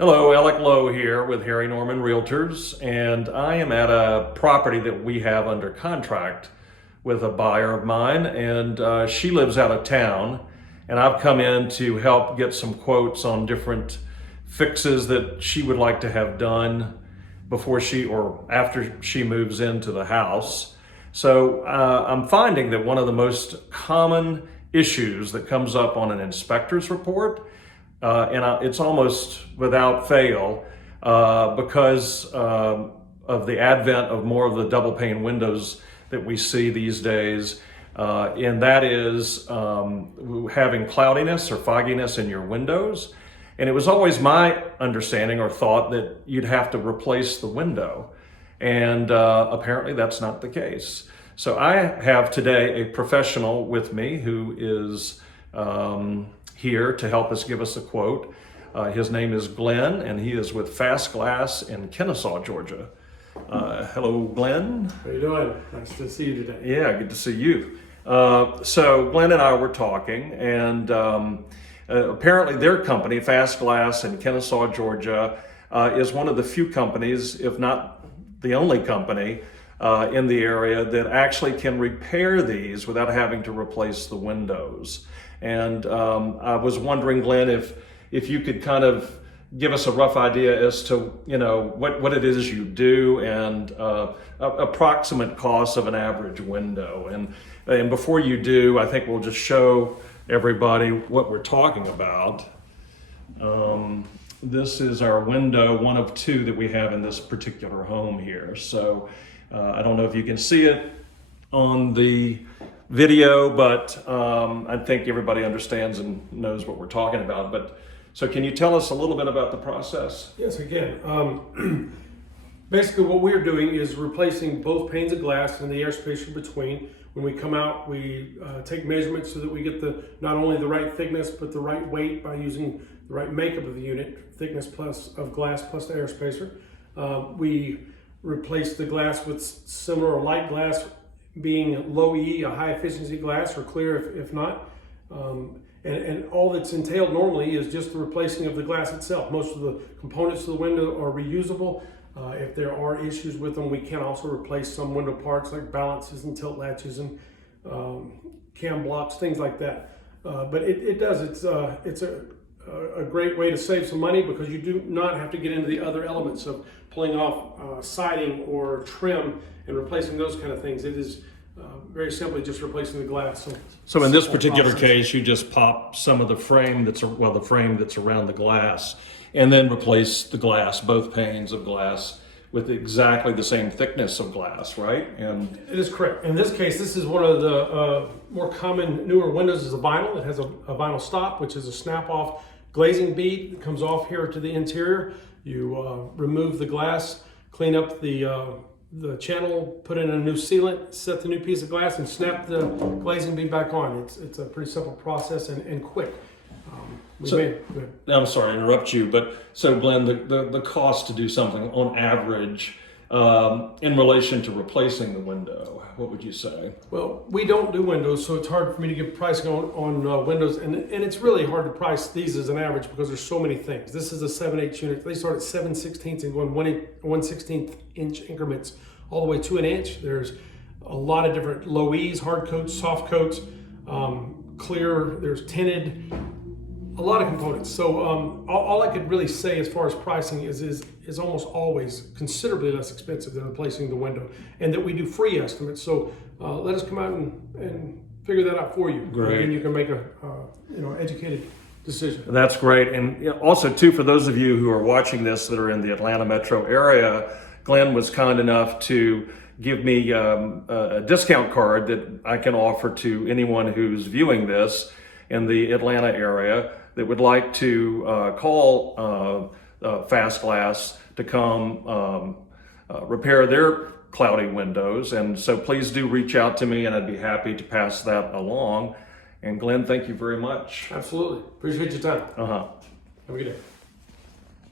Hello, Alex.lowe here with Harry Norman Realtors, and I am at a property that we have under contract with a buyer of mine, and she lives out of town, and I've come in to help get some quotes on different fixes that she would like to have done before she or after she moves into the house. So I'm finding that one of the most common issues that comes up on an inspector's report it's almost without fail because of the advent of more of the double pane windows that we see these days. And that is having cloudiness or fogginess in your windows. And it was always my understanding or thought that you'd have to replace the window. And apparently that's not the case. So I have today a professional with me who is here to help us give us a quote. His name is Glenn, and he is with Fast Glass in Kennesaw, Georgia. Hello, Glenn. How you doing? Nice to see you today. Yeah, good to see you. So Glenn and I were talking, and apparently their company, Fast Glass in Kennesaw, Georgia, is one of the few companies, if not the only company, in the area that actually can repair these without having to replace the windows. And I was wondering, Glenn, if you could kind of give us a rough idea as to what it is you do and approximate cost of an average window. And before you do, I think we'll just show everybody what we're talking about. This is our window, one of two that we have in this particular home here. So I don't know if you can see it on the video, but I think everybody understands and knows what we're talking about. But so can you tell us a little bit about the process? Yes, I can. Basically what we're doing is replacing both panes of glass and the air spacer between. When we come out, we take measurements so that we get not only the right thickness, but the right weight by using the right makeup of the unit, thickness of glass plus the air spacer. We replace the glass with similar or light glass, being low E, a high efficiency glass, or clear if not. And all that's entailed normally is just the replacing of the glass itself. Most of the components of the window are reusable. If there are issues with them, we can also replace some window parts like balances and tilt latches and cam blocks, things like that. But it's a great way to save some money because you do not have to get into the other elements of pulling off siding or trim and replacing those kind of things. It is very simply just replacing the glass. So in this particular case, you just pop some of the frame the frame that's around the glass, and then replace the glass, both panes of glass, with exactly the same thickness of glass, right? And it is correct. In this case, this is one of the more common newer windows is a vinyl. It has a vinyl stop, which is a snap-off glazing bead that comes off here to the interior. You remove the glass, clean up the channel, put in a new sealant, set the new piece of glass, and snap the glazing bead back on. It's a pretty simple process and quick. I'm sorry to interrupt you, but so Glenn, the cost to do something on average in relation to replacing the window, what would you say? Well, we don't do windows, so it's hard for me to give pricing on windows, and it's really hard to price these as an average because there's so many things. This is a 7/8 unit. They start at 7/16 and go in 1/16 inch increments all the way to an inch. There's a lot of different low E's, hard coats, soft coats, clear, there's tinted, a lot of components. So all I could really say as far as pricing is almost always considerably less expensive than replacing the window, and that we do free estimates. So let us come out and figure that out for you. Great. And you can make a educated decision. That's great. And also too, for those of you who are watching this that are in the Atlanta metro area, Glenn was kind enough to give me a discount card that I can offer to anyone who's viewing this in the Atlanta area that would like to call Fast Glass to come repair their cloudy windows. And so please do reach out to me, and I'd be happy to pass that along. And Glenn, thank you very much. Absolutely. Appreciate your time. Uh-huh. Have a good day.